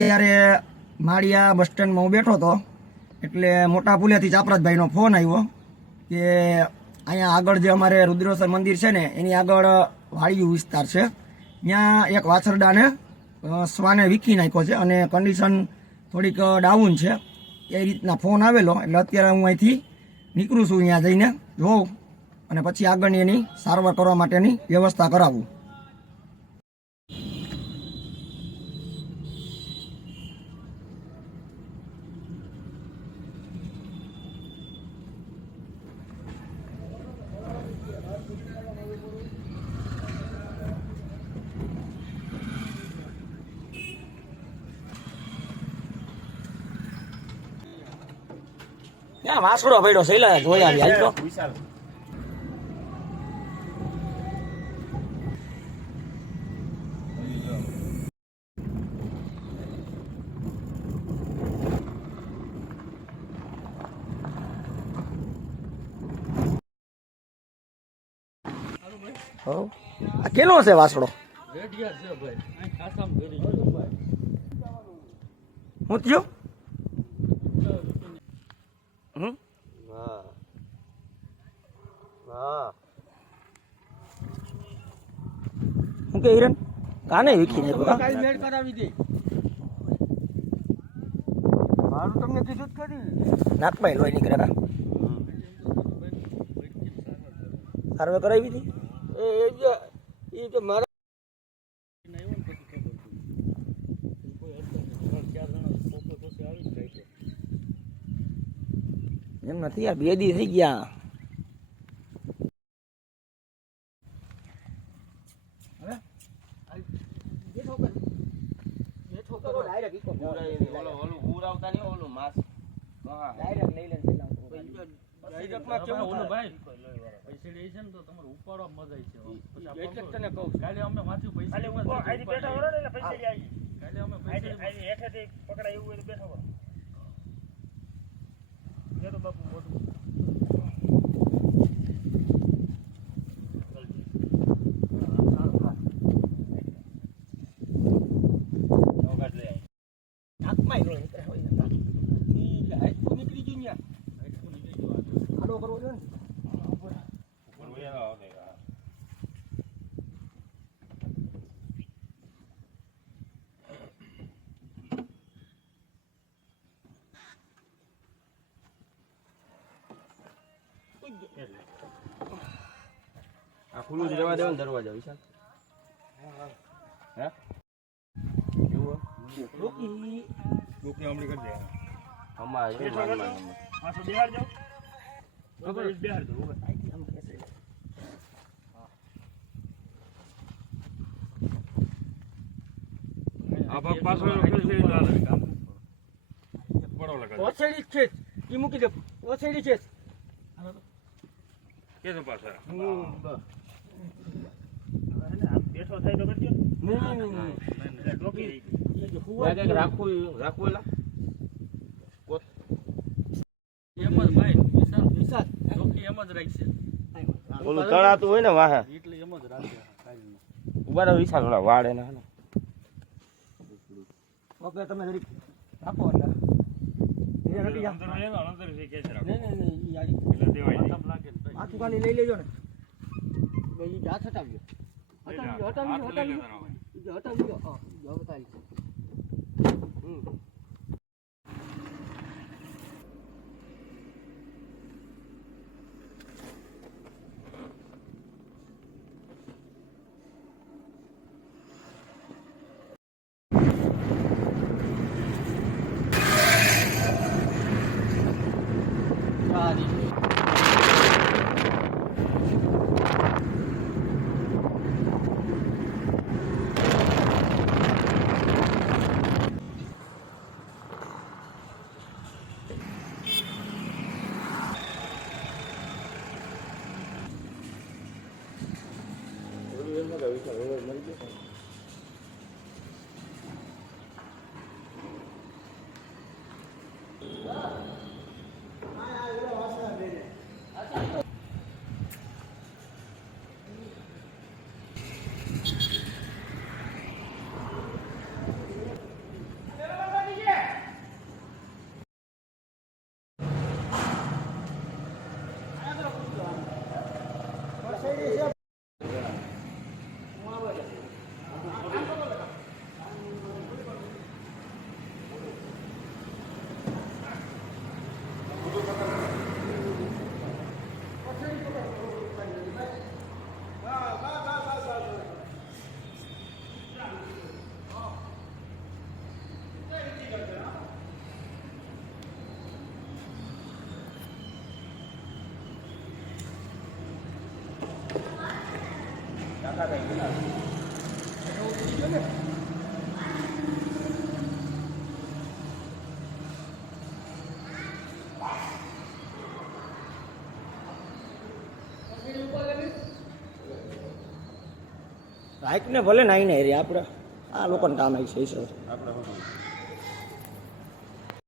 ત્યારે માળિયા બસ સ્ટેન્ડમાં હું બેઠો હતો એટલે મોટા પુલેથી ચાપરાજભાઈનો ફોન આવ્યો કે અહીંયા આગળ જે અમારે રુદ્રેશ્વર મંદિર છે ને એની આગળ વાડિયું વિસ્તાર છે, ત્યાં એક વાછરડાને શ્વાને વીખી નાખ્યો છે અને કન્ડિશન થોડીક ડાઉન છે. એ રીતના ફોન આવેલો એટલે અત્યારે હું અહીંથી નીકળું છું, અહીંયા જઈને જોઉં અને પછી આગળની એની સારવાર કરવા માટેની વ્યવસ્થા કરાવું. ત્યાં વાસડો પડ્યો સહેલા જોઈ આવી હાલ તો. આ કેનો છે વાસડો? હું થયો હું કે હિરણ કાને વીખી ને મેળ કરાવી દે. મારું તમને કીધું જ કરી નાકમાં લોહી નીકળે કા સારવાર કરાવી હતી એ તો મારા એમ નથી યાર, 2 દી થઈ ગયા. આ ખુલ્લું જ રહેવા દેવાનું દરવાજા વિશાલ. હે કેવું રોકી હમણી કરી દે અમાર એ પાછો બિહાર જાવ બરાબર બિહાર જાવ આમ કેસે આ બાપ પાછો કેસે લાલ બડો લગા ઓછેડી છે ઈ મૂકી દે ઓછેડી છે કેસો પાછા બેઠો થાય તો કરજો. નહીં ટોકી રાખવું એલા એમ જ ભાઈ વિશાલ ટોકી એમ જ રાખશે. ઓલું તળાતું હોય ને વાહે એટલે એમ જ રાખશે. ઉભા રહો વિશાલ, ઓલા વાળે ને ઓકે તમે જરી રાખો એટલે એ રડી જા અંદર એનો અંદર છે કે રાખો. નહીં ઈ આડી એટલે દેવાય તમ લાગે ને આખું ખાલી લઈ લેજો ને ભાઈ. ઈ હાથ હટાવજો હટાવી હા જો બતાવી. રાઈક ને ભલે નાઈને રે આપણે આ લોકોને કામ આવી છે સર.